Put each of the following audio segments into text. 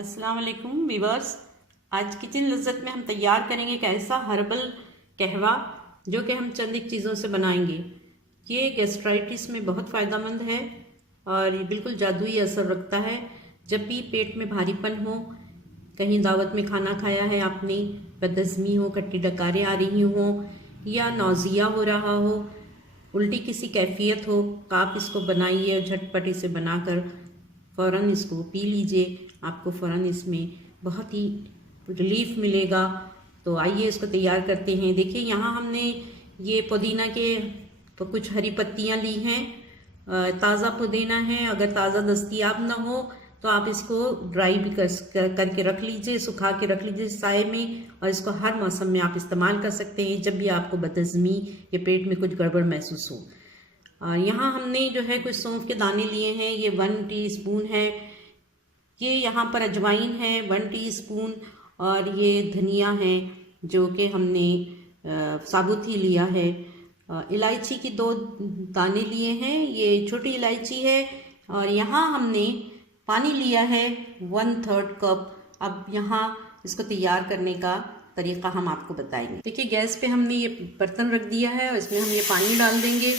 अस्सलाम वालेकुम वीवर्स। आज किचन लज़्ज़त में हम तैयार करेंगे एक ऐसा हर्बल कहवा जो कि हम चंद एक चीज़ों से बनाएंगे। ये गैस्ट्राइटिस में बहुत फ़ायदेमंद है और ये बिल्कुल जादुई असर रखता है। जब भी पेट में भारीपन हो, कहीं दावत में खाना खाया है आपने, बदहज़मी हो, खट्टी डकारें आ रही हों या नौज़िया हो रहा हो, उल्टी किसी कैफियत हो, तो आप इसको बनाइए और झटपट इसे बनाकर फ़ौरन इसको पी लीजिए। आपको फ़ौरन इसमें बहुत ही रिलीफ मिलेगा। तो आइए इसको तैयार करते हैं। देखिए यहाँ हमने ये पुदीना के कुछ हरी पत्तियाँ ली हैं। ताज़ा पुदीना है, अगर ताज़ा दस्तयाब ना हो तो आप इसको ड्राई भी करके रख लीजिए, सुखा के रख लीजिए साए में, और इसको हर मौसम में आप इस्तेमाल कर सकते हैं जब भी आपको बदहज़मी या पेट में कुछ गड़बड़ महसूस हो। यहाँ हमने जो है कुछ सौंफ के दाने लिए हैं, ये 1 टीस्पून है। ये यहाँ पर अजवाइन है 1 टीस्पून, और ये धनिया है जो कि हमने साबुत ही लिया है। इलायची की 2 दाने लिए हैं, ये छोटी इलायची है। और यहाँ हमने पानी लिया है 1/3 कप। अब यहाँ इसको तैयार करने का तरीका हम आपको बताएंगे। देखिए गैस पे हमने ये बर्तन रख दिया है और इसमें हम ये पानी डाल देंगे।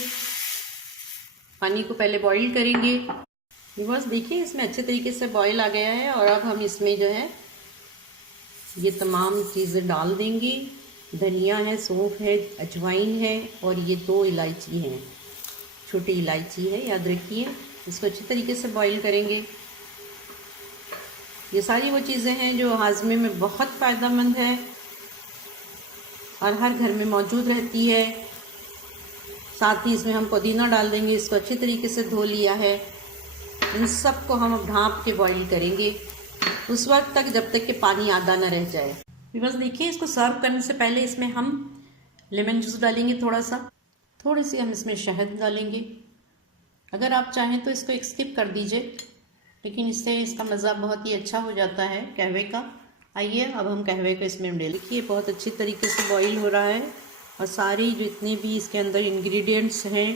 पानी को पहले बॉईल करेंगे। बस देखिए इसमें अच्छे तरीके से बॉईल आ गया है और अब हम इसमें जो है ये तमाम चीज़ें डाल देंगे। धनिया है, सौंफ है, अजवाइन है और ये 2 इलायची हैं, छोटी इलायची है, याद रखिए। इसको अच्छे तरीके से बॉईल करेंगे। ये सारी वो चीज़ें हैं जो हाजमे में बहुत फ़ायदेमंद है और हर घर में मौजूद रहती है। साथ ही इसमें हम पुदीना डाल देंगे, इसको अच्छे तरीके से धो लिया है। इन सब को हम अब ढाँप के बॉईल करेंगे उस वक्त तक जब तक कि पानी आधा ना रह जाए। बस देखिए इसको सर्व करने से पहले इसमें हम लेमन जूस डालेंगे, थोड़ी सी हम इसमें शहद डालेंगे। अगर आप चाहें तो इसको स्किप कर दीजिए, लेकिन इससे इसका मज़ा बहुत ही अच्छा हो जाता है कहवे का। आइए अब हम कहवे को इसमें डाल। देखिए बहुत अच्छी तरीके से बॉईल हो रहा है और सारे जितने भी इसके अंदर इंग्रेडिएंट्स हैं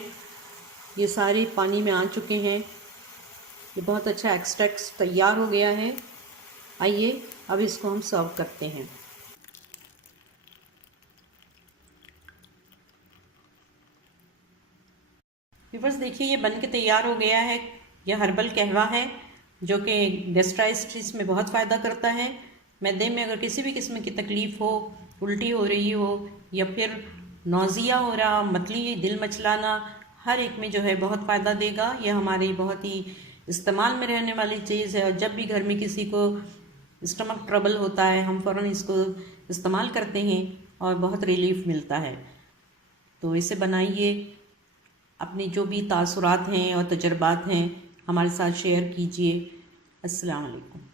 ये सारे पानी में आ चुके हैं। ये बहुत अच्छा एक्सट्रैक्ट तैयार हो गया है। आइए अब इसको हम सर्व करते हैं। व्यूअर्स देखिए ये बन के तैयार हो गया है। यह हर्बल कहवा है जो कि गैस्ट्राइटिस में बहुत फ़ायदा करता है। मैदे में अगर किसी भी किस्म की तकलीफ़ हो, उल्टी हो रही हो या फिर नौज़िया हो रहा, मतली, दिल मचलाना, हर एक में जो है बहुत फ़ायदा देगा। यह हमारी बहुत ही इस्तेमाल में रहने वाली चीज़ है और जब भी घर में किसी को स्टमक ट्रबल होता है हम फ़ौरन इसको इस्तेमाल करते हैं और बहुत रिलीफ मिलता है। तो इसे बनाइए, अपने जो भी तासुरात हैं और तजर्बात हैं हमारे साथ शेयर कीजिए। अस्सलाम वालेकुम।